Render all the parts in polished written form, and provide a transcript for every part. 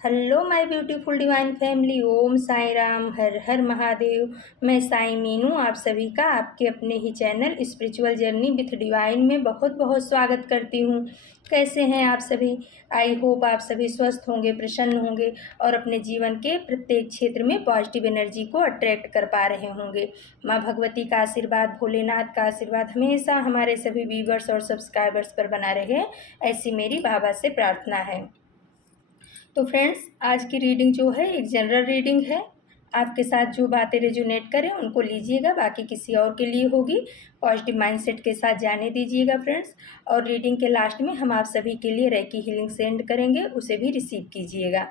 Hello my beautiful divine family. Om Sai Ram, हर हर महादेव। मैं साई मीनू आप सभी का आपके अपने ही channel spiritual journey with divine में बहुत बहुत स्वागत करती हूँ। कैसे हैं आप सभी? आई होप आप सभी स्वस्थ होंगे, प्रसन्न होंगे और अपने जीवन के प्रत्येक क्षेत्र में पॉजिटिव एनर्जी को अट्रैक्ट कर पा रहे होंगे। माँ भगवती का आशीर्वाद, भोलेनाथ का आशीर्वाद हमेशा हमारे सभी व्यूवर्स और सब्सक्राइबर्स पर बना रहे, ऐसी मेरी बाबा से प्रार्थना है। तो फ्रेंड्स, आज की रीडिंग जो है एक जनरल रीडिंग है। आपके साथ जो बातें रेजोनेट करें उनको लीजिएगा, बाकी किसी और के लिए होगी। पॉजिटिव माइंडसेट के साथ जाने दीजिएगा फ्रेंड्स। और रीडिंग के लास्ट में हम आप सभी के लिए रेकी हीलिंग सेंड करेंगे, उसे भी रिसीव कीजिएगा।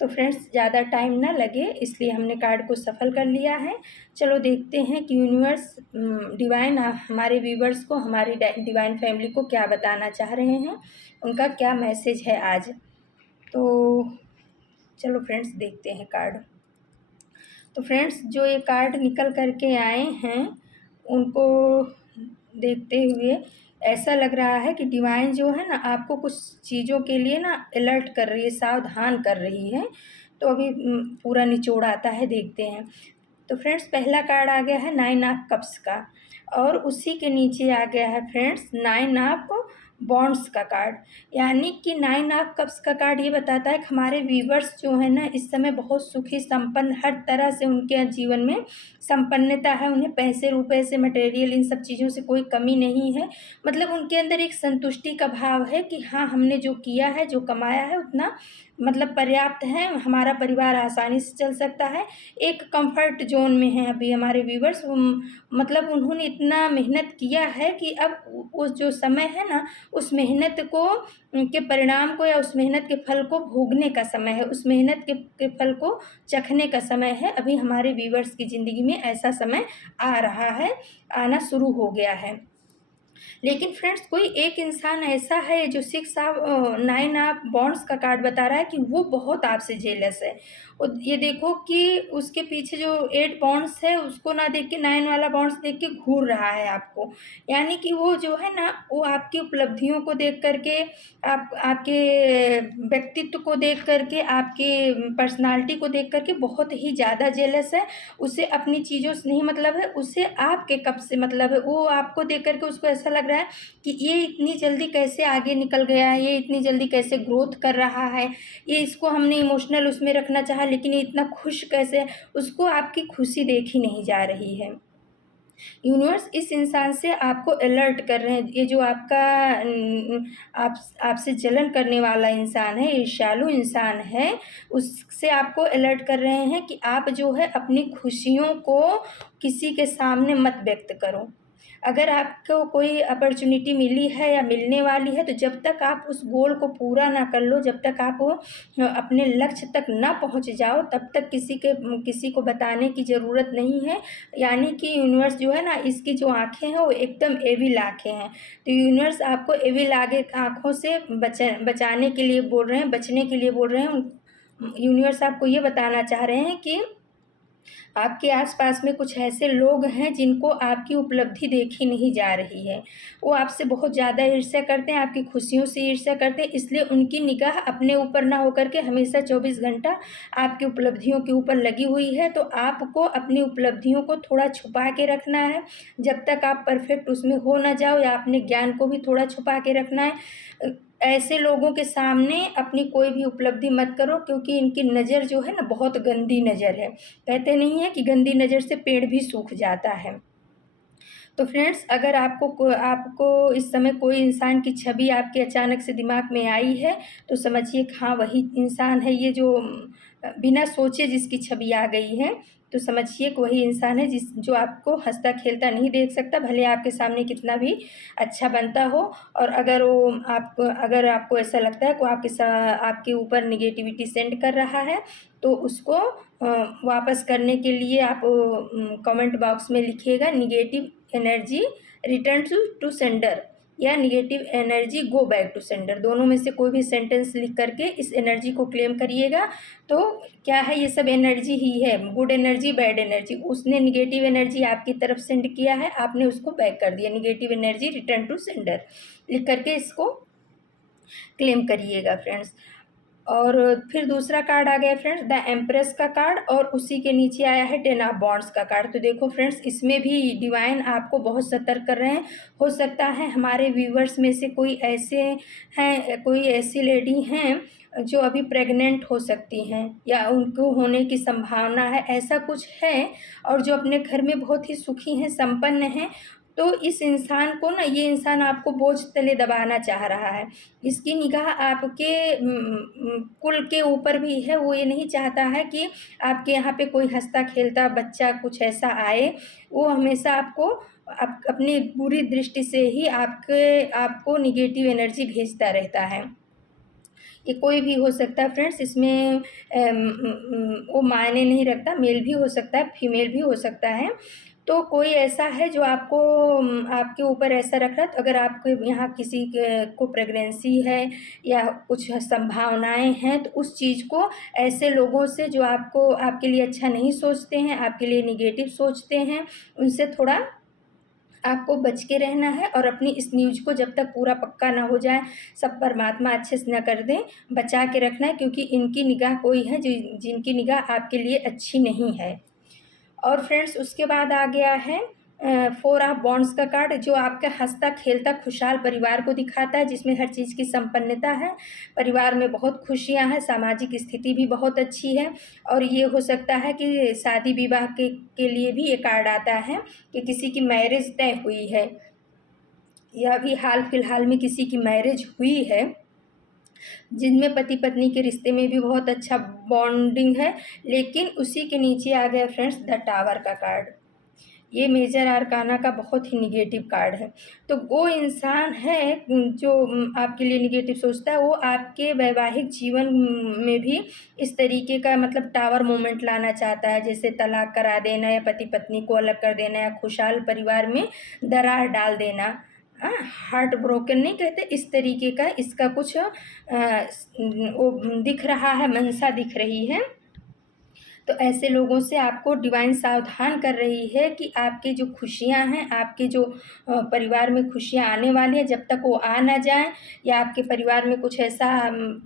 तो फ्रेंड्स, ज़्यादा टाइम ना लगे इसलिए हमने कार्ड को सफल कर लिया है। चलो देखते हैं कि यूनिवर्स डिवाइन हमारे व्यूवर्स को, हमारी डिवाइन फैमिली को क्या बताना चाह रहे हैं, उनका क्या मैसेज है आज। तो चलो फ्रेंड्स देखते हैं कार्ड। तो फ्रेंड्स, जो ये कार्ड निकल करके आए हैं उनको देखते हुए ऐसा लग रहा है कि डिवाइन जो है ना आपको कुछ चीज़ों के लिए ना अलर्ट कर रही है, सावधान कर रही है। तो अभी पूरा निचोड़ आता है, देखते हैं। तो फ्रेंड्स, पहला कार्ड आ गया है 9 ऑफ कप्स का, और उसी के नीचे आ गया है फ्रेंड्स 9 ऑफ बॉन्ड्स का कार्ड। यानी कि 9 ऑफ कप्स का कार्ड ये बताता है कि हमारे व्यूवर्स जो है ना इस समय बहुत सुखी संपन्न, हर तरह से उनके जीवन में संपन्नता है। उन्हें पैसे रुपए से, मटेरियल, इन सब चीज़ों से कोई कमी नहीं है। मतलब उनके अंदर एक संतुष्टि का भाव है कि हाँ, हमने जो किया है, जो कमाया है, उतना मतलब पर्याप्त है, हमारा परिवार आसानी से चल सकता है। एक कंफर्ट जोन में है अभी हमारे व्यूवर्स। मतलब उन्होंने इतना मेहनत किया है कि अब उस जो समय है ना, उस मेहनत को के परिणाम को या उस मेहनत के फल को भोगने का समय है, उस मेहनत के फल को चखने का समय है। अभी हमारे व्यूवर्स की ज़िंदगी में ऐसा समय आ रहा है, आना शुरू हो गया है। लेकिन फ्रेंड्स, कोई एक इंसान ऐसा है जो 6 ऑफ 9 ऑफ बॉन्ड्स का कार्ड बता रहा है कि वो बहुत आपसे जेलस है। और ये देखो कि उसके पीछे जो 8 बॉन्ड्स है उसको ना देख के 9 वाला बॉन्ड्स देख के घूर रहा है आपको। यानी कि वो जो है ना, वो आपकी उपलब्धियों को देख करके, आपके व्यक्तित्व को देख करके, आपके पर्सनालिटी को देख करके बहुत ही ज़्यादा जेलस है। उसे अपनी चीज़ों से नहीं मतलब है, उसे आपके कब से मतलब है। वो आपको देख करके उसको ऐसा लग रहा है कि ये इतनी जल्दी कैसे आगे निकल गया है, ये इतनी जल्दी कैसे ग्रोथ कर रहा है, ये इसको हमने इमोशनल उसमें रखना चाहा लेकिन ये इतना खुश कैसे है। उसको आपकी खुशी देखी नहीं जा रही है। यूनिवर्स इस इंसान से आपको अलर्ट कर रहे हैं। ये जो आपका आपसे जलन करने वाला इंसान है, ईर्ष्यालु इंसान है, उससे आपको अलर्ट कर रहे हैं कि आप जो है अपनी खुशियों को किसी के सामने मत व्यक्त करो। अगर आपको कोई अपॉर्चुनिटी मिली है या मिलने वाली है, तो जब तक आप उस गोल को पूरा ना कर लो, जब तक आप अपने लक्ष्य तक ना पहुंच जाओ, तब तक किसी को बताने की ज़रूरत नहीं है। यानी कि यूनिवर्स जो है ना, इसकी जो आँखें हैं वो एकदम एविल आँखें हैं। तो यूनिवर्स आपको एविल आगे आँखों से बचाने के लिए बोल रहे हैं, बचने के लिए बोल रहे हैं। यूनिवर्स आपको ये बताना चाह रहे हैं कि आपके आसपास में कुछ ऐसे लोग हैं जिनको आपकी उपलब्धि देखी नहीं जा रही है। वो आपसे बहुत ज़्यादा ईर्ष्या करते हैं, आपकी खुशियों से ईर्ष्या करते हैं, इसलिए उनकी निगाह अपने ऊपर ना होकर के हमेशा 24 घंटा आपकी उपलब्धियों के ऊपर लगी हुई है। तो आपको अपनी उपलब्धियों को थोड़ा छुपा के रखना है, जब तक आप परफेक्ट उसमें हो ना जाओ, या अपने ज्ञान को भी थोड़ा छुपा के रखना है। ऐसे लोगों के सामने अपनी कोई भी उपलब्धि मत करो, क्योंकि इनकी नज़र जो है ना बहुत गंदी नज़र है। कहते नहीं है कि गंदी नज़र से पेड़ भी सूख जाता है। तो फ्रेंड्स, अगर आपको इस समय कोई इंसान की छवि आपके अचानक से दिमाग में आई है, तो समझिए कि हाँ, वही इंसान है। ये जो बिना सोचे जिसकी छवि आ गई है, तो समझिए कि वही इंसान है जो आपको हंसता खेलता नहीं देख सकता, भले आपके सामने कितना भी अच्छा बनता हो। और अगर आपको ऐसा लगता है कि आपके ऊपर निगेटिविटी सेंड कर रहा है, तो उसको वापस करने के लिए आप कमेंट बॉक्स में लिखिएगा negative energy return to sender, या negative energy go back to sender. दोनों में से कोई भी सेंटेंस लिख करके इस एनर्जी को क्लेम करिएगा। तो क्या है, ये सब एनर्जी ही है, गुड एनर्जी, बैड एनर्जी। उसने निगेटिव एनर्जी आपकी तरफ सेंड किया है, आपने उसको बैक कर दिया। Negative energy return to sender लिख करके इसको क्लेम करिएगा फ्रेंड्स। और फिर दूसरा कार्ड आ गया फ्रेंड्स द एम्प्रेस का कार्ड, और उसी के नीचे आया है 10 ऑफ वॉन्ड्स का कार्ड। तो देखो फ्रेंड्स, इसमें भी डिवाइन आपको बहुत सतर्क कर रहे हैं। हो सकता है हमारे व्यूवर्स में से कोई ऐसे हैं, कोई ऐसी लेडी हैं जो अभी प्रेग्नेंट हो सकती हैं या उनको होने की संभावना है, ऐसा कुछ है, और जो अपने घर में बहुत ही सुखी हैं, संपन्न हैं। तो इस इंसान को ना, ये इंसान आपको बोझ तले दबाना चाह रहा है। इसकी निगाह आपके कुल के ऊपर भी है। वो ये नहीं चाहता है कि आपके यहाँ पे कोई हंसता खेलता बच्चा कुछ ऐसा आए। वो हमेशा आपको अपनी बुरी दृष्टि से ही आपको निगेटिव एनर्जी भेजता रहता है। ये कोई भी हो सकता है फ्रेंड्स, इसमें वो मायने नहीं रखता, मेल भी हो सकता है, फीमेल भी हो सकता है। तो कोई ऐसा है जो आपको आपके ऊपर ऐसा रख रहा है। तो अगर आपके यहाँ किसी को प्रेगनेंसी है या कुछ संभावनाएं हैं, तो उस चीज़ को ऐसे लोगों से जो आपको आपके लिए अच्छा नहीं सोचते हैं, आपके लिए निगेटिव सोचते हैं, उनसे थोड़ा आपको बच के रहना है। और अपनी इस न्यूज़ को जब तक पूरा पक्का ना हो जाए, सब परमात्मा अच्छे से न कर दें, बचा के रखना है, क्योंकि इनकी निगाह कोई है जिनकी निगाह आपके लिए अच्छी नहीं है। और फ्रेंड्स, उसके बाद आ गया है 4 ऑफ वॉन्ड्स का कार्ड, जो आपका हंसता खेलता खुशहाल परिवार को दिखाता है, जिसमें हर चीज़ की संपन्नता है, परिवार में बहुत खुशियां हैं, सामाजिक स्थिति भी बहुत अच्छी है। और ये हो सकता है कि शादी विवाह के लिए भी ये कार्ड आता है कि किसी की मैरिज तय हुई है, या भी हाल फिलहाल में किसी की मैरिज हुई है, जिनमें पति पत्नी के रिश्ते में भी बहुत अच्छा बॉन्डिंग है। लेकिन उसी के नीचे आ गया फ्रेंड्स द टावर का कार्ड। ये मेजर आर्काना का बहुत ही निगेटिव कार्ड है। तो वो इंसान है जो आपके लिए निगेटिव सोचता है, वो आपके वैवाहिक जीवन में भी इस तरीके का मतलब टावर मोमेंट लाना चाहता है, जैसे तलाक करा देना, या पति पत्नी को अलग कर देना, या खुशहाल परिवार में दरार डाल देना। हार्ट ब्रोकन नहीं कहते, इस तरीके का इसका कुछ वो दिख रहा है, मंशा दिख रही है। तो ऐसे लोगों से आपको डिवाइन सावधान कर रही है कि आपकी जो खुशियां हैं, आपके जो परिवार में खुशियां आने वाली हैं, जब तक वो आ ना जाएं, या आपके परिवार में कुछ ऐसा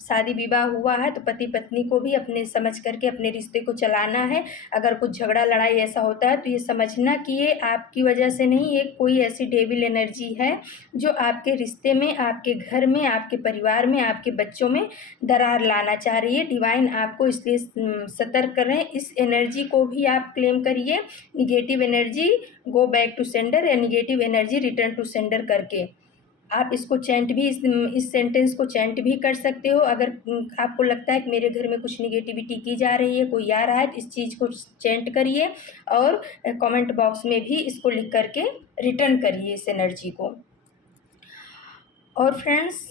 शादी विवाह हुआ है, तो पति पत्नी को भी अपने समझ करके अपने रिश्ते को चलाना है। अगर कुछ झगड़ा लड़ाई ऐसा होता है, तो ये समझना कि ये आपकी वजह से नहीं, ये कोई ऐसी डेविल एनर्जी है जो आपके रिश्ते में, आपके घर में, आपके परिवार में, आपके बच्चों में दरार लाना चाह रही है। डिवाइन आपको इसलिए सतर्क कर रहे हैं। इस एनर्जी को भी आप क्लेम करिए, negative energy go back to sender, या negative energy return to sender करके आप इसको चैंट भी, इस सेंटेंस को चैंट भी कर सकते हो। अगर आपको लगता है कि मेरे घर में कुछ निगेटिविटी की जा रही है, कोई आ रहा है, तो इस चीज़ को चैंट करिए, और कमेंट बॉक्स में भी इसको लिख करके रिटर्न करिए इस एनर्जी को। और फ्रेंड्स,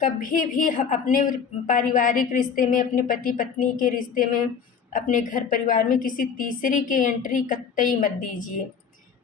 कभी भी अपने पारिवारिक रिश्ते में, अपने पति पत्नी के रिश्ते में, अपने घर परिवार में किसी तीसरी की एंट्री कतई मत दीजिए,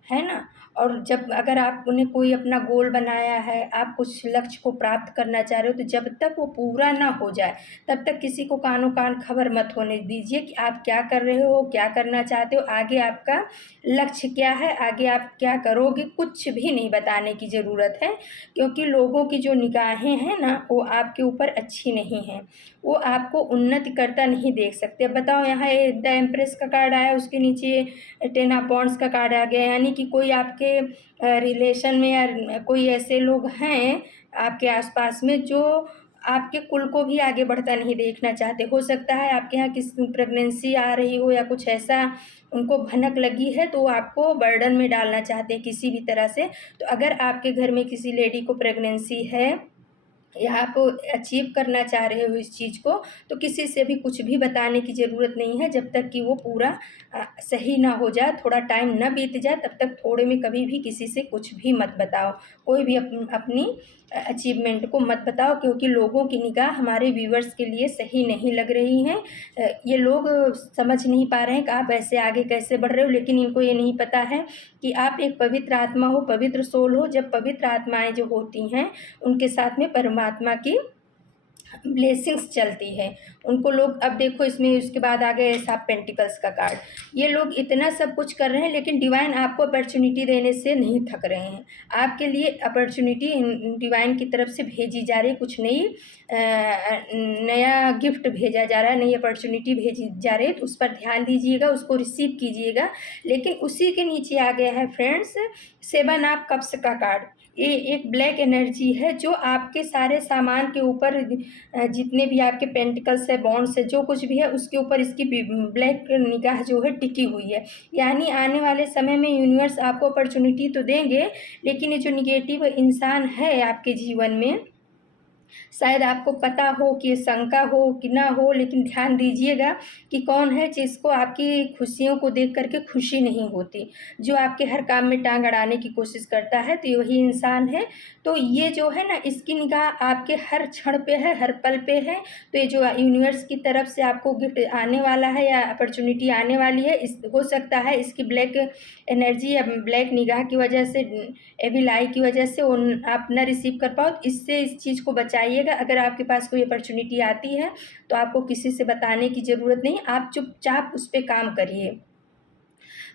है ना। और जब अगर आपने कोई अपना गोल बनाया है, आप कुछ लक्ष्य को प्राप्त करना चाह रहे हो, तो जब तक वो पूरा ना हो जाए, तब तक किसी को कानो कान खबर मत होने दीजिए कि आप क्या कर रहे हो, क्या करना चाहते हो, आगे आपका लक्ष्य क्या है, आगे आप क्या करोगे, कुछ भी नहीं बताने की ज़रूरत है। क्योंकि लोगों की जो निगाहें हैं ना, वो आपके ऊपर अच्छी नहीं हैं, वो आपको उन्नति करता नहीं देख सकते। अब बताओ, यहाँ द एम्प्रेस का कार्ड आया, उसके नीचे 10 ऑफ वॉन्ड्स का कार्ड आ गया, यानी कि कोई आपके रिलेशन में, या कोई ऐसे लोग हैं आपके आसपास में जो आपके कुल को भी आगे बढ़ता नहीं देखना चाहते। हो सकता है आपके यहाँ किस प्रेगनेंसी आ रही हो, या कुछ ऐसा उनको भनक लगी है, तो वो आपको बर्डन में डालना चाहते हैं किसी भी तरह से। तो अगर आपके घर में किसी लेडी को प्रेगनेंसी है, या आप अचीव करना चाह रहे हो इस चीज़ को, तो किसी से भी कुछ भी बताने की ज़रूरत नहीं है, जब तक कि वो पूरा सही ना हो जाए, थोड़ा टाइम ना बीत जाए, तब तक थोड़े में कभी भी किसी से कुछ भी मत बताओ, कोई भी अपनी अचीवमेंट को मत बताओ, क्योंकि लोगों की निगाह हमारे व्यूवर्स के लिए सही नहीं लग रही हैं। ये लोग समझ नहीं पा रहे हैं कि आप ऐसे आगे कैसे बढ़ रहे हो, लेकिन इनको ये नहीं पता है कि आप एक पवित्र आत्मा हो, पवित्र सोल हो। जब पवित्र आत्माएं जो होती हैं, उनके साथ में परमात्मा की ब्लेसिंग्स चलती है उनको। लोग अब देखो इसमें उसके बाद आ गए सात पेंटिकल्स का कार्ड। ये लोग इतना सब कुछ कर रहे हैं लेकिन डिवाइन आपको अपॉर्चुनिटी देने से नहीं थक रहे हैं। आपके लिए अपॉर्चुनिटी डिवाइन की तरफ से भेजी जा रही है, कुछ नई नया गिफ्ट भेजा जा रहा है, नई अपॉर्चुनिटी भेजी जा रही है, तो उस पर ध्यान दीजिएगा, उसको रिसीव कीजिएगा। लेकिन उसी के नीचे आ गया है फ्रेंड्स सेवन ऑफ कप्स का कार्ड। ये एक ब्लैक एनर्जी है जो आपके सारे सामान के ऊपर जितने भी आपके पेंटिकल्स है, बॉन्ड्स है, जो कुछ भी है उसके ऊपर इसकी ब्लैक निगाह जो है टिकी हुई है। यानी आने वाले समय में यूनिवर्स आपको अपॉर्चुनिटी तो देंगे, लेकिन ये जो निगेटिव इंसान है आपके जीवन में, शायद आपको पता हो कि शंका हो कि ना हो, लेकिन ध्यान दीजिएगा कि कौन है जिसको आपकी खुशियों को देख करके खुशी नहीं होती, जो आपके हर काम में टांग अड़ाने की कोशिश करता है, तो वही इंसान है। तो ये जो है ना, इसकी निगाह आपके हर क्षण पे है, हर पल पे है। तो ये जो यूनिवर्स की तरफ से आपको गिफ्ट आने वाला है या अपॉर्चुनिटी आने वाली है, इस हो सकता है इसकी ब्लैक एनर्जी या ब्लैक निगाह की वजह से, एविल आई की वजह से आप ना रिसीव कर पाओ। इससे इस चीज़ को बचाइएगा। अगर आपके पास कोई अपॉर्चुनिटी आती है तो आपको किसी से बताने की ज़रूरत नहीं, आप चुपचाप उस पर काम करिए।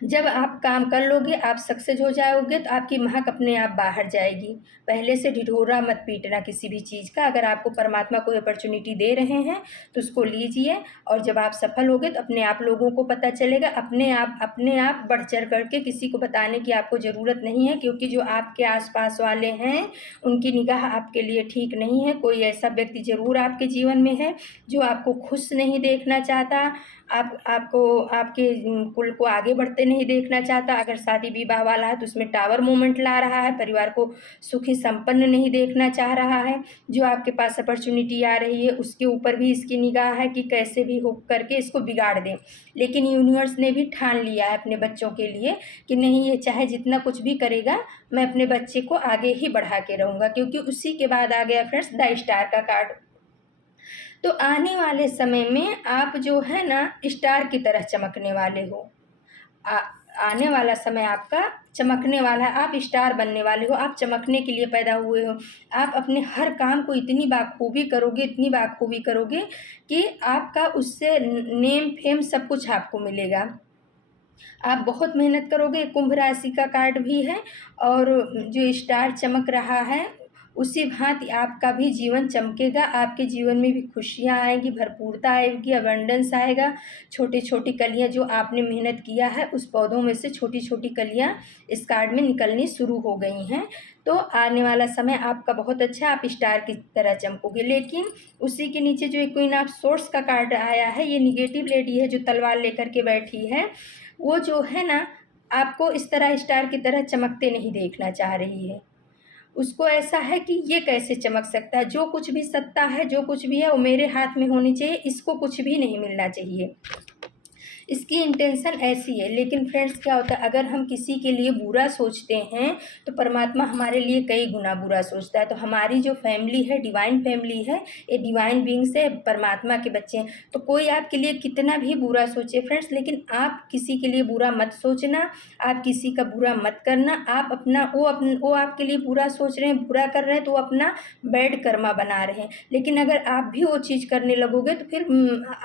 जब आप काम कर लोगे, आप सक्सेस हो जाओगे, तो आपकी महक अपने आप बाहर जाएगी। पहले से ढिढोरा मत पीटना किसी भी चीज़ का। अगर आपको परमात्मा कोई अपॉर्चुनिटी दे रहे हैं तो उसको लीजिए, और जब आप सफल होगे तो अपने आप लोगों को पता चलेगा। अपने आप बढ़ चढ़ करके किसी को बताने की आपको ज़रूरत नहीं है, क्योंकि जो आपके आसपास वाले हैं उनकी निगाह आपके लिए ठीक नहीं है। कोई ऐसा व्यक्ति ज़रूर आपके जीवन में है जो आपको खुश नहीं देखना चाहता, आपको आपके कुल को आगे बढ़ते नहीं देखना चाहता। अगर शादी विवाह वाला है तो उसमें टावर मूवमेंट ला रहा है, परिवार को सुखी संपन्न नहीं देखना चाह रहा है। जो आपके पास अपॉर्चुनिटी आ रही है उसके ऊपर भी इसकी निगाह है कि कैसे भी हो करके इसको बिगाड़ दें। लेकिन यूनिवर्स ने भी ठान लिया है अपने बच्चों के लिए कि नहीं, ये चाहे जितना कुछ भी करेगा, मैं अपने बच्चे को आगे ही बढ़ा के रहूँगा। क्योंकि उसी के बाद आ गया फ्रेंड्स द स्टार का कार्ड। तो आने वाले समय में आप जो है ना स्टार की तरह चमकने वाले हो। आने वाला समय आपका चमकने वाला है, आप स्टार बनने वाले हो। आप चमकने के लिए पैदा हुए हो। आप अपने हर काम को इतनी बाखूबी करोगे, इतनी बाखूबी करोगे कि आपका उससे नेम फेम सब कुछ आपको मिलेगा। आप बहुत मेहनत करोगे। कुंभ राशि का कार्ड भी है, और जो स्टार चमक रहा है उसी भांति आपका भी जीवन चमकेगा। आपके जीवन में भी खुशियाँ आएंगी, भरपूरता आएगी, अबंडेंस आएगा। छोटी छोटी कलियाँ जो आपने मेहनत किया है उस पौधों में से छोटी छोटी कलियाँ इस कार्ड में निकलनी शुरू हो गई हैं। तो आने वाला समय आपका बहुत अच्छा, आप स्टार की तरह चमकोगे। लेकिन उसी के नीचे जो एक क्वीन ऑफ सोर्स का कार्ड आया है, ये निगेटिव लेडी है जो तलवार लेकर के बैठी है। वो जो है ना आपको इस तरह स्टार की तरह चमकते नहीं देखना चाह रही है। उसको ऐसा है कि ये कैसे चमक सकता है, जो कुछ भी सत्ता है, जो कुछ भी है वो मेरे हाथ में होनी चाहिए, इसको कुछ भी नहीं मिलना चाहिए। इसकी इंटेंशन ऐसी है। लेकिन फ्रेंड्स क्या होता है, अगर हम किसी के लिए बुरा सोचते हैं तो परमात्मा हमारे लिए कई गुना बुरा सोचता है। तो हमारी जो फैमिली है, डिवाइन फैमिली है, ये डिवाइन बीइंग्स है, परमात्मा के बच्चे हैं। तो कोई आपके लिए कितना भी बुरा सोचे फ्रेंड्स, लेकिन आप किसी के लिए बुरा मत सोचना, आप किसी का बुरा मत करना। आप अपना वो आपके लिए बुरा सोच रहे हैं, बुरा कर रहे हैं, तो वो अपना बैड कर्मा बना रहे हैं। लेकिन अगर आप भी वो चीज़ करने लगोगे तो फिर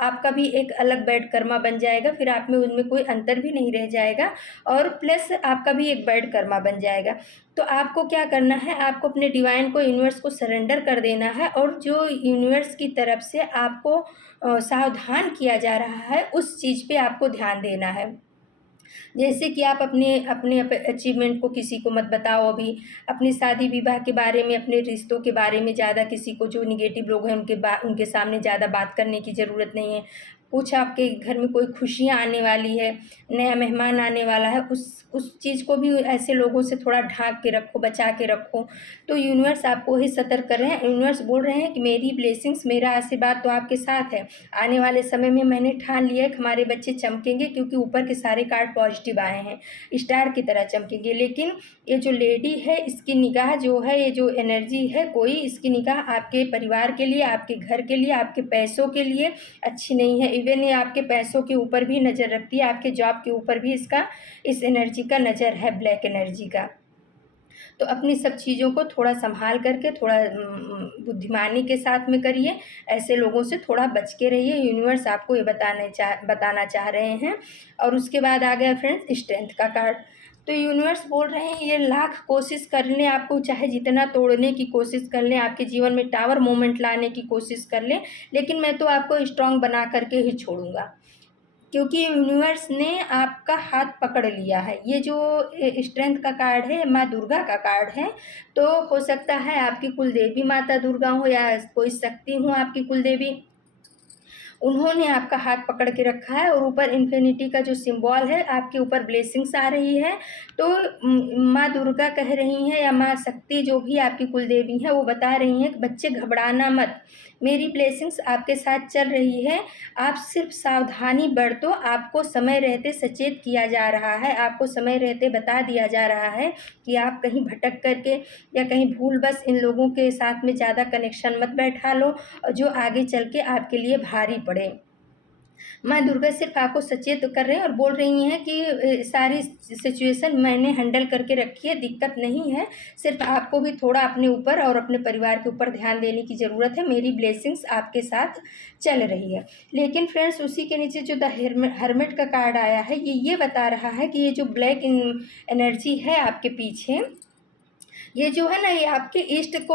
आपका भी एक अलग बैड कर्मा बन जाएगा। फिर आप में उनमें कोई अंतर भी नहीं रह जाएगा, और प्लस आपका भी एक बैड कर्मा बन जाएगा। तो आपको क्या करना है, आपको अपने डिवाइन को, यूनिवर्स को सरेंडर कर देना है, और जो यूनिवर्स की तरफ से आपको सावधान किया जा रहा है उस चीज़ पे आपको ध्यान देना है। जैसे कि आप अपने अपने अचीवमेंट को किसी को मत बताओ अभी। अपनी शादी विवाह के बारे में, अपने रिश्तों के बारे में ज़्यादा किसी को, जो निगेटिव लोग हैं उनके सामने ज़्यादा बात करने की ज़रूरत नहीं है। कुछ आपके घर में कोई खुशियाँ आने वाली है, नया मेहमान आने वाला है, उस चीज़ को भी ऐसे लोगों से थोड़ा ढाँक के रखो, बचा के रखो। तो यूनिवर्स आपको ही सतर्क कर रहे हैं। यूनिवर्स बोल रहे हैं कि मेरी ब्लेसिंग्स, मेरा आशीर्वाद तो आपके साथ है। आने वाले समय में मैंने ठान लिया है कि हमारे बच्चे चमकेंगे, क्योंकि ऊपर के सारे कार्ड पॉजिटिव आए हैं, स्टार की तरह चमकेंगे। लेकिन ये जो लेडी है, इसकी निगाह जो है, ये जो एनर्जी है कोई, इसकी निगाह आपके परिवार के लिए, आपके घर के लिए, आपके पैसों के लिए अच्छी नहीं है। इवन ये आपके पैसों के ऊपर भी नज़र रखती है, आपके जॉब के ऊपर भी इस एनर्जी का नज़र है, ब्लैक एनर्जी का। तो अपनी सब चीज़ों को थोड़ा संभाल करके, थोड़ा बुद्धिमानी के साथ में करिए। ऐसे लोगों से थोड़ा बच के रहिए, यूनिवर्स आपको ये बताना चाह रहे हैं। और उसके बाद आ गया फ्रेंड्स स्ट्रेंथ का कार्ड। तो यूनिवर्स बोल रहे हैं ये लाख कोशिश कर लें, आपको चाहे जितना तोड़ने की कोशिश कर लें, आपके जीवन में टावर मोमेंट लाने की कोशिश कर लें, लेकिन मैं तो आपको स्ट्रांग बना करके ही छोड़ूंगा, क्योंकि यूनिवर्स ने आपका हाथ पकड़ लिया है। ये जो स्ट्रेंथ का कार्ड है, माँ दुर्गा का कार्ड है। तो हो सकता है आपकी कुलदेवी माता दुर्गा हो या कोई शक्ति हो आपकी कुलदेवी, उन्होंने आपका हाथ पकड़ के रखा है और ऊपर इन्फिनिटी का जो सिंबल है, आपके ऊपर ब्लेसिंग्स आ रही है। तो माँ दुर्गा कह रही हैं या माँ शक्ति जो भी आपकी कुलदेवी है वो बता रही हैं कि बच्चे घबराना मत, मेरी ब्लेसिंग्स आपके साथ चल रही है, आप सिर्फ सावधानी बरतो। आपको समय रहते सचेत किया जा रहा है, आपको समय रहते बता दिया जा रहा है कि आप कहीं भटक करके या कहीं भूल बस इन लोगों के साथ में ज़्यादा कनेक्शन मत बैठा लो, जो आगे चल के आपके लिए भारी पड़े। माँ दुर्गा सिर्फ आपको सचेत कर रहे हैं और बोल रही हैं कि सारी सिचुएशन मैंने हैंडल करके रखी है, दिक्कत नहीं है, सिर्फ आपको भी थोड़ा अपने ऊपर और अपने परिवार के ऊपर ध्यान देने की ज़रूरत है, मेरी ब्लेसिंग्स आपके साथ चल रही है। लेकिन फ्रेंड्स उसी के नीचे जो द हर्मिट का कार्ड आया है, ये बता रहा है कि ये जो ब्लैक एनर्जी है आपके पीछे, ये जो है ना, ये आपके इष्ट को,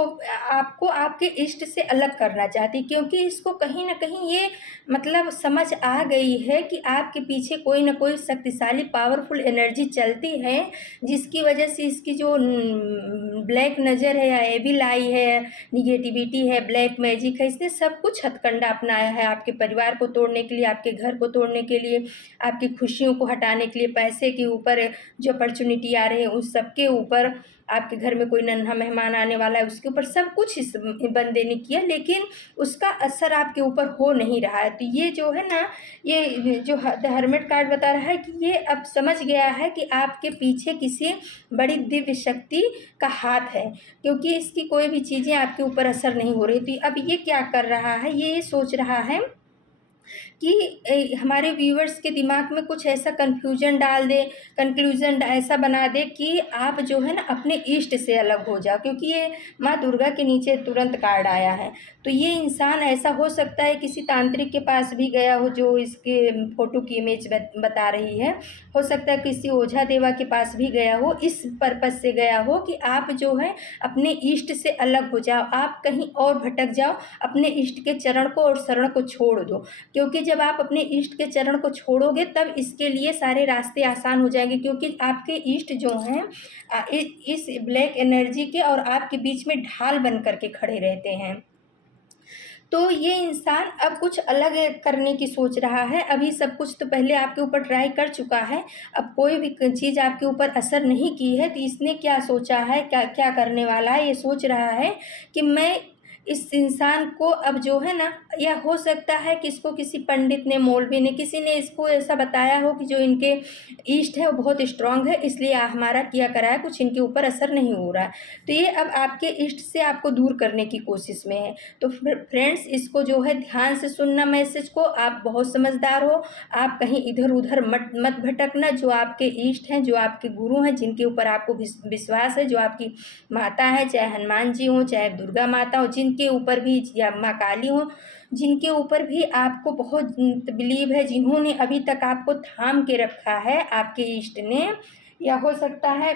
आपको आपके इष्ट से अलग करना चाहती, क्योंकि इसको कहीं ना कहीं ये मतलब समझ आ गई है कि आपके पीछे कोई ना कोई शक्तिशाली पावरफुल एनर्जी चलती है, जिसकी वजह से इसकी जो ब्लैक नज़र है या एविल आई है, निगेटिविटी है, ब्लैक मैजिक है, इसने सब कुछ हथकंडा अपनाया है आपके परिवार को तोड़ने के लिए, आपके घर को तोड़ने के लिए, आपकी खुशियों को हटाने के लिए, पैसे के ऊपर जो अपॉर्चुनिटी आ रही है उस सब के ऊपर, आपके घर में कोई नन्हा मेहमान आने वाला है उसके ऊपर, सब कुछ इस बंदे ने किया, लेकिन उसका असर आपके ऊपर हो नहीं रहा है। तो ये जो है ना, ये जो द हर्मिट कार्ड बता रहा है कि ये अब समझ गया है कि आपके पीछे किसी बड़ी दिव्य शक्ति का हाथ है, क्योंकि इसकी कोई भी चीज़ें आपके ऊपर असर नहीं हो रही थी। अब ये क्या कर रहा है, ये सोच रहा है कि हमारे व्यूअर्स के दिमाग में कुछ ऐसा कन्फ्यूजन डाल दे, कंक्लूजन ऐसा बना दे कि आप जो है ना अपने इष्ट से अलग हो जाओ, क्योंकि ये माँ दुर्गा के नीचे तुरंत कार्ड आया है। तो ये इंसान ऐसा हो सकता है किसी तांत्रिक के पास भी गया हो जो इसके फोटो की इमेज बता रही है, हो सकता है किसी ओझा देवा के पास भी गया हो, इस पर्पज़ से गया हो कि आप जो है अपने इष्ट से अलग हो जाओ, आप कहीं और भटक जाओ, अपने इष्ट के चरण को और शरण को छोड़ दो, क्योंकि जब आप अपने इष्ट के चरण को छोड़ोगे तब इसके लिए सारे रास्ते आसान हो जाएंगे, क्योंकि आपके इष्ट जो हैं इस ब्लैक एनर्जी के और आपके बीच में ढाल बन करके खड़े रहते हैं। तो ये इंसान अब कुछ अलग करने की सोच रहा है। अभी सब कुछ तो पहले आपके ऊपर ट्राई कर चुका है, अब कोई भी चीज़ आपके ऊपर असर नहीं की है, तो इसने क्या सोचा है, क्या क्या करने वाला है, ये सोच रहा है कि मैं इस इंसान को अब जो है ना, या हो सकता है कि इसको किसी पंडित ने, मौलवी ने, किसी ने इसको ऐसा बताया हो कि जो इनके ईस्ट है वो बहुत स्ट्रांग है, इसलिए हमारा किया कराया कुछ इनके ऊपर असर नहीं हो रहा है। तो ये अब आपके इष्ट से आपको दूर करने की कोशिश में है। तो फ्रेंड्स इसको जो है ध्यान से सुनना मैसेज को, आप बहुत समझदार हो, आप कहीं इधर उधर मत भटकना। जो आपके इष्ट हैं, जो आपके गुरु हैं, जिनके ऊपर आपको विश्वास है, जो आपकी माता है, चाहे हनुमान जी हो, चाहे दुर्गा माता हो, जिनके ऊपर भी, या माँ काली हो, जिनके ऊपर भी आपको बहुत बिलीव है, जिन्होंने अभी तक आपको थाम के रखा है, आपके इष्ट ने, या हो सकता है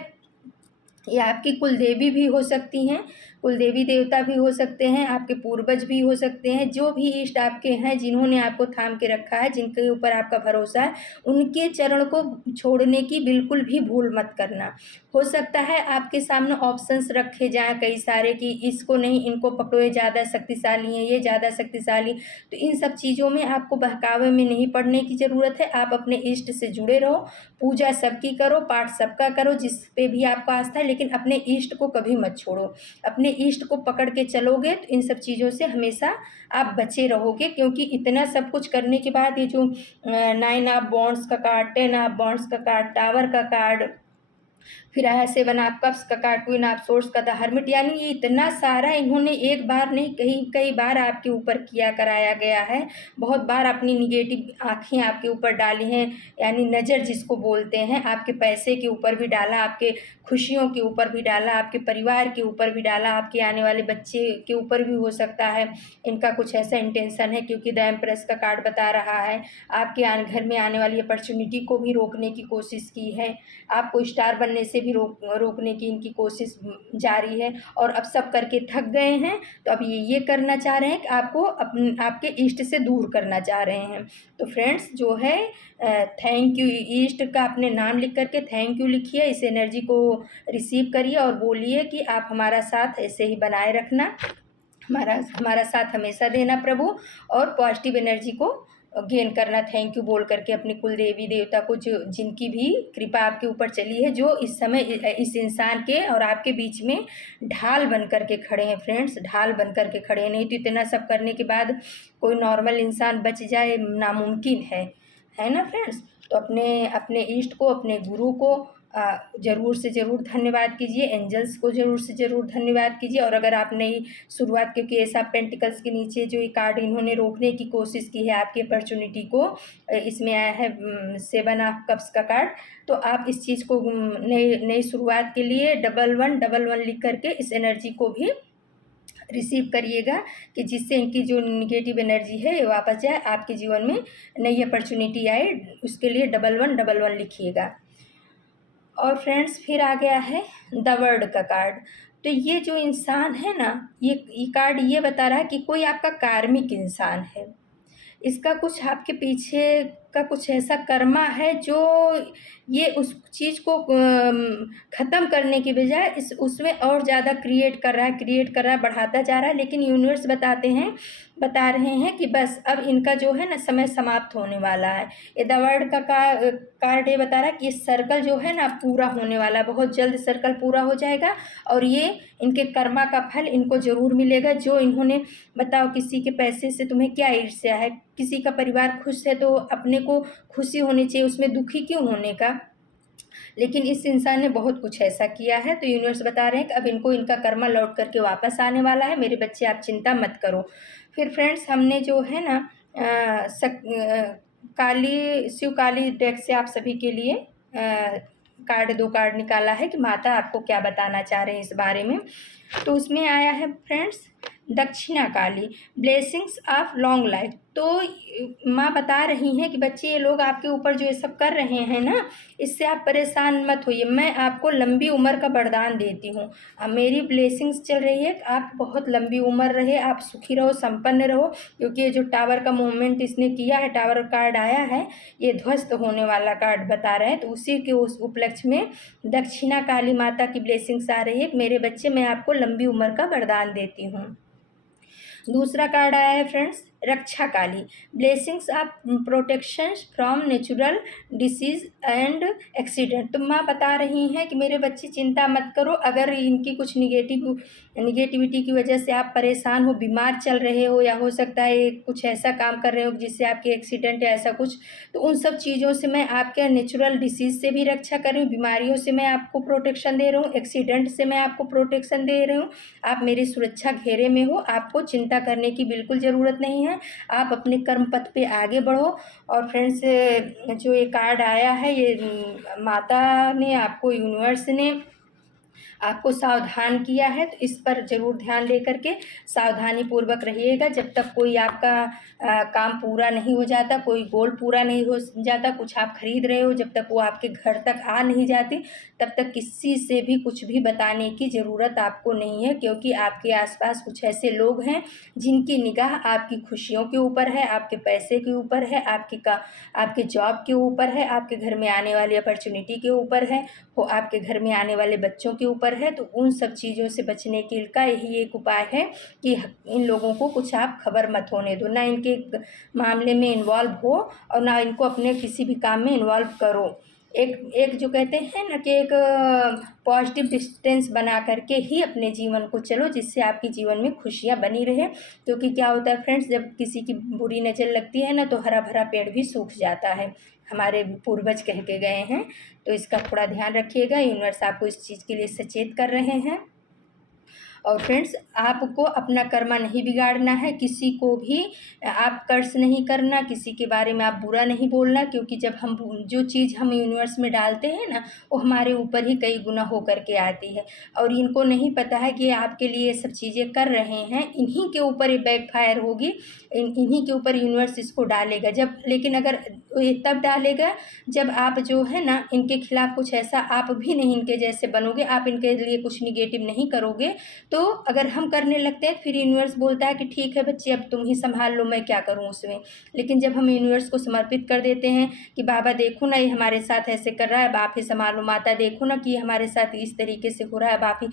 या आपकी कुलदेवी भी हो सकती हैं, कुलदेवी देवता भी हो सकते हैं, आपके पूर्वज भी हो सकते हैं, जो भी इष्ट आपके हैं, जिन्होंने आपको थाम के रखा है, जिनके ऊपर आपका भरोसा है, उनके चरण को छोड़ने की बिल्कुल भी भूल मत करना। हो सकता है आपके सामने ऑप्शंस रखे जाएं कई सारे कि इसको नहीं, इनको पकड़ो, ये ज़्यादा शक्तिशाली हैं, ये ज़्यादा शक्तिशाली, तो इन सब चीज़ों में आपको बहकावे में नहीं पड़ने की ज़रूरत है। आप अपने इष्ट से जुड़े रहो, पूजा सबकी करो, पाठ सबका करो, जिस पे भी आपको आस्था है, लेकिन अपने इष्ट को कभी मत छोड़ो। अपने इष्ट को पकड़ के चलोगे तो इन सब चीज़ों से हमेशा आप बचे रहोगे, क्योंकि इतना सब कुछ करने के बाद ये जो 9 ऑफ वॉन्ड्स का कार्ड, 10 ऑफ वॉन्ड्स का कार्ड, टावर का कार्ड, फिर आया 7 ऑफ कप्स का कार्ड, क्वीन ऑफ सोर्ड्स का द हर्मिट। यानी ये इतना सारा इन्होंने एक बार नहीं कई कई बार आपके ऊपर किया कराया गया है। बहुत बार अपनी निगेटिव आँखें आपके ऊपर डाली हैं, यानी नज़र जिसको बोलते हैं। आपके पैसे के ऊपर भी डाला, आपके खुशियों के ऊपर भी डाला, आपके परिवार के ऊपर भी डाला, आपके आने वाले बच्चे के ऊपर भी हो सकता है। इनका कुछ ऐसा इंटेंशन है, क्योंकि द एम्प्रेस का कार्ड बता रहा है आपके घर में आने वाली अपॉर्चुनिटी को भी रोकने की कोशिश की है। आपको स्टार बनने से भी रोकने की इनकी कोशिश जारी है। और अब सब करके थक गए हैं, तो अब ये करना चाह रहे हैं कि आपको आपके ईस्ट से दूर करना चाह रहे हैं। तो फ्रेंड्स जो है, थैंक यू ईस्ट का अपने नाम लिख करके थैंक यू लिखिए, इस एनर्जी को रिसीव करिए और बोलिए कि आप हमारा साथ ऐसे ही बनाए रखना, हमारा साथ हमेशा देना प्रभु, और पॉजिटिव एनर्जी को गेन करना थैंक यू बोल करके अपने कुल देवी देवता को, जो जिनकी भी कृपा आपके ऊपर चली है, जो इस समय इस इंसान के और आपके बीच में ढाल बन करके खड़े हैं। फ्रेंड्स ढाल बन करके खड़े हैं, नहीं तो इतना सब करने के बाद कोई नॉर्मल इंसान बच जाए नामुमकिन है ना फ्रेंड्स। तो अपने ईष्ट को, अपने गुरु को ज़रूर से ज़रूर धन्यवाद कीजिए, एंजल्स को ज़रूर से ज़रूर धन्यवाद कीजिए। और अगर आप नई शुरुआत, क्योंकि ऐसा पेंटिकल्स के नीचे जो ये कार्ड इन्होंने रोकने की कोशिश की है आपकी अपॉर्चुनिटी को, इसमें आया है 7 ऑफ कप्स का कार्ड। तो आप इस चीज़ को नई शुरुआत के लिए 1111 लिख करके इस एनर्जी को भी रिसीव करिएगा, कि जिससे इनकी जो निगेटिव एनर्जी है ये वापस जाए, आपके जीवन में नई अपॉर्चुनिटी आए। उसके लिए 1111 लिखिएगा। और फ्रेंड्स फिर आ गया है द वर्ड का कार्ड। तो ये जो इंसान है ना, ये कार्ड ये बता रहा है कि कोई आपका कार्मिक इंसान है। इसका कुछ आपके पीछे का कुछ ऐसा कर्मा है जो ये उस चीज़ को ख़त्म करने के बजाय उसमें और ज़्यादा क्रिएट कर रहा है, बढ़ाता जा रहा है। लेकिन यूनिवर्स बता रहे हैं कि बस अब इनका जो है ना समय समाप्त होने वाला है। ये द वर्ड का कार्ड ये बता रहा है कि ये सर्कल जो है ना पूरा होने वाला है, बहुत जल्द सर्कल पूरा हो जाएगा, और ये इनके कर्मा का फल इनको ज़रूर मिलेगा। जो इन्होंने, बताओ किसी के पैसे से तुम्हें क्या ईर्ष्या है, किसी का परिवार खुश है तो अपने को खुशी होनी चाहिए, उसमें दुखी क्यों होने का। लेकिन इस इंसान ने बहुत कुछ ऐसा किया है, तो यूनिवर्स बता रहे हैं कि अब इनको इनका कर्मा लौट करके वापस आने वाला है। मेरे बच्चे आप चिंता मत करो। फिर फ्रेंड्स हमने जो है ना शिव काली डेक से आप सभी के लिए दो कार्ड निकाला है कि माता आपको क्या बताना चाह रहे हैं इस बारे में। तो उसमें आया है फ्रेंड्स दक्षिणा काली, ब्लेसिंग्स ऑफ लॉन्ग लाइफ। तो माँ बता रही हैं कि बच्चे ये लोग आपके ऊपर जो ये सब कर रहे हैं ना, इससे आप परेशान मत होइए, मैं आपको लंबी उम्र का वरदान देती हूँ। अब मेरी ब्लेसिंग्स चल रही है कि आप बहुत लंबी उम्र रहे, आप सुखी रहो, संपन्न रहो। क्योंकि ये जो टावर का मूवमेंट इसने किया है, टावर कार्ड आया है, ये ध्वस्त होने वाला कार्ड बता रहे हैं। तो उसी के उस उपलक्ष्य में दक्षिणा काली माता की ब्लेसिंग्स आ रही है कि मेरे बच्चे मैं आपको लंबी उम्र का वरदान देती हूँ। दूसरा कार्ड आया है friends Raksha Kali, blessings of protections from natural disease and accident. तो माँ बता रही हैं कि मेरे बच्चे चिंता मत करो, अगर इनकी कुछ निगेटिविटी की वजह से आप परेशान हो, बीमार चल रहे हो, या हो सकता है कुछ ऐसा काम कर रहे हो जिससे आपके एक्सीडेंट या ऐसा कुछ, तो उन सब चीज़ों से मैं आपके नेचुरल डिसीज़ से भी रक्षा कर रही हूँ, बीमारियों से मैं आपको प्रोटेक्शन दे रहा हूँ, एक्सीडेंट से मैं आपको प्रोटेक्शन दे रही हूँ। आप मेरी सुरक्षा घेरे में हो, आपको चिंता करने की बिल्कुल ज़रूरत नहीं है। आप अपने कर्म पथ पे आगे बढ़ो। और फ्रेंड्स जो ये कार्ड आया है, ये माता ने आपको, यूनिवर्स ने आपको सावधान किया है, तो इस पर ज़रूर ध्यान दे करके सावधानी पूर्वक रहिएगा। जब तक कोई आपका काम पूरा नहीं हो जाता, कोई गोल पूरा नहीं हो जाता, कुछ आप खरीद रहे हो, जब तक वो आपके घर तक आ नहीं जाती, तब तक किसी से भी कुछ भी बताने की ज़रूरत आपको नहीं है। क्योंकि आपके आसपास कुछ ऐसे लोग हैं जिनकी निगाह आपकी खुशियों के ऊपर है, आपके पैसे के ऊपर है, आपके जॉब के ऊपर है, आपके घर में आने वाली अपॉर्चुनिटी के ऊपर है, वो आपके घर में आने वाले बच्चों के ऊपर है। तो उन सब चीज़ों से बचने का यही एक उपाय है कि इन लोगों को कुछ आप खबर मत होने दो, ना इनके मामले में इन्वॉल्व हो और ना इनको अपने किसी भी काम में इन्वॉल्व करो। एक एक जो कहते हैं ना कि एक पॉजिटिव डिस्टेंस बना करके ही अपने जीवन को चलो, जिससे आपके जीवन में खुशियाँ बनी रहे। क्योंकि क्या होता है फ्रेंड्स, जब किसी की बुरी नज़र लगती है ना तो हरा भरा पेड़ भी सूख जाता है, हमारे पूर्वज कह के गए हैं। तो इसका थोड़ा ध्यान रखिएगा, यूनिवर्स आपको इस चीज़ के लिए सचेत कर रहे हैं। और फ्रेंड्स, आपको अपना कर्मा नहीं बिगाड़ना है, किसी को भी आप कर्ज नहीं करना, किसी के बारे में आप बुरा नहीं बोलना, क्योंकि जब हम जो चीज़ हम यूनिवर्स में डालते हैं ना वो हमारे ऊपर ही कई गुना हो करके आती है। और इनको नहीं पता है कि आपके लिए ये सब चीज़ें कर रहे हैं, इन्हीं के ऊपर ये बैकफायर होगी, इन्हीं के ऊपर यूनिवर्स इसको डालेगा। जब लेकिन अगर ये तब डालेगा जब आप जो है ना इनके खिलाफ कुछ ऐसा आप भी नहीं इनके जैसे बनोगे, आप इनके लिए कुछ निगेटिव नहीं करोगे। तो अगर हम करने लगते हैं फिर यूनिवर्स बोलता है कि ठीक है बच्चे अब तुम ही संभाल लो, मैं क्या करूं उसमें। लेकिन जब हम यूनिवर्स को समर्पित कर देते हैं कि बाबा देखो ना ये हमारे साथ ऐसे कर रहा है, अब आप ही संभालो, माता देखो ना कि ये हमारे साथ इस तरीके से हो रहा है, अब आप ही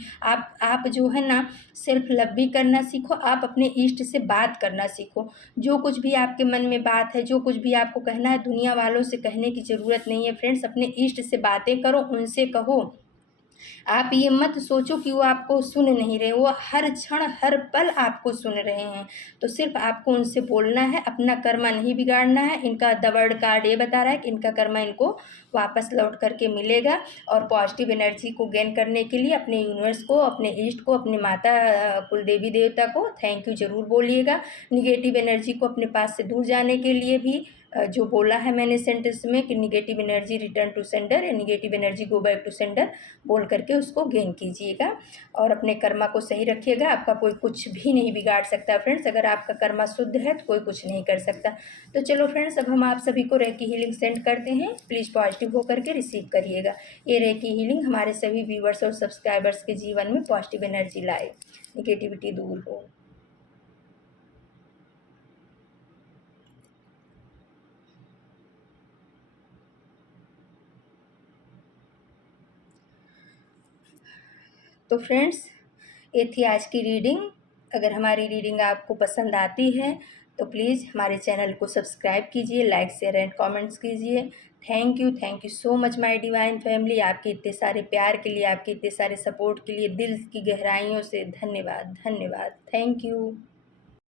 आप जो है ना सेल्फ लव भी करना सीखो, आप अपने इष्ट से बात करना सीखो। जो कुछ भी आपके मन में बात है, जो कुछ भी आपको कहना है, दुनिया वालों से कहने की ज़रूरत नहीं है फ्रेंड्स, अपने इष्ट से बातें करो, उनसे कहो। आप ये मत सोचो कि वो आपको सुन नहीं रहे, वो हर क्षण हर पल आपको सुन रहे हैं। तो सिर्फ आपको उनसे बोलना है, अपना कर्मा नहीं बिगाड़ना है। इनका द वर्ड कार्ड ये बता रहा है कि इनका कर्मा इनको वापस लौट करके मिलेगा। और पॉजिटिव एनर्जी को गेन करने के लिए अपने यूनिवर्स को, अपने ईष्ट को, अपने माता कुल देवी देवता को थैंक यू ज़रूर बोलिएगा। निगेटिव एनर्जी को अपने पास से दूर जाने के लिए भी जो बोला है मैंने सेंटेंस में कि negative energy return to sender या negative energy go back to sender, बोल करके उसको गेन कीजिएगा। और अपने कर्मा को सही रखिएगा, आपका कोई कुछ भी नहीं बिगाड़ सकता फ्रेंड्स। अगर आपका कर्मा शुद्ध है तो कोई कुछ नहीं कर सकता। तो चलो फ्रेंड्स, अब हम आप सभी को रेकी हीलिंग सेंड करते हैं, प्लीज़ पॉजिटिव होकर के रिसीव करिएगा। ये रेकी हीलिंग हमारे सभी व्यूवर्स और सब्सक्राइबर्स के जीवन में पॉजिटिव एनर्जी लाए, निगेटिविटी दूर हो। तो फ्रेंड्स, ये थी आज की रीडिंग। अगर हमारी रीडिंग आपको पसंद आती है तो प्लीज़ हमारे चैनल को सब्सक्राइब कीजिए, लाइक शेयर एंड कमेंट्स कीजिए। Thank you so much my divine family. आपके इतने सारे प्यार के लिए, आपके इतने सारे सपोर्ट के लिए दिल की गहराइयों से धन्यवाद। Thank you.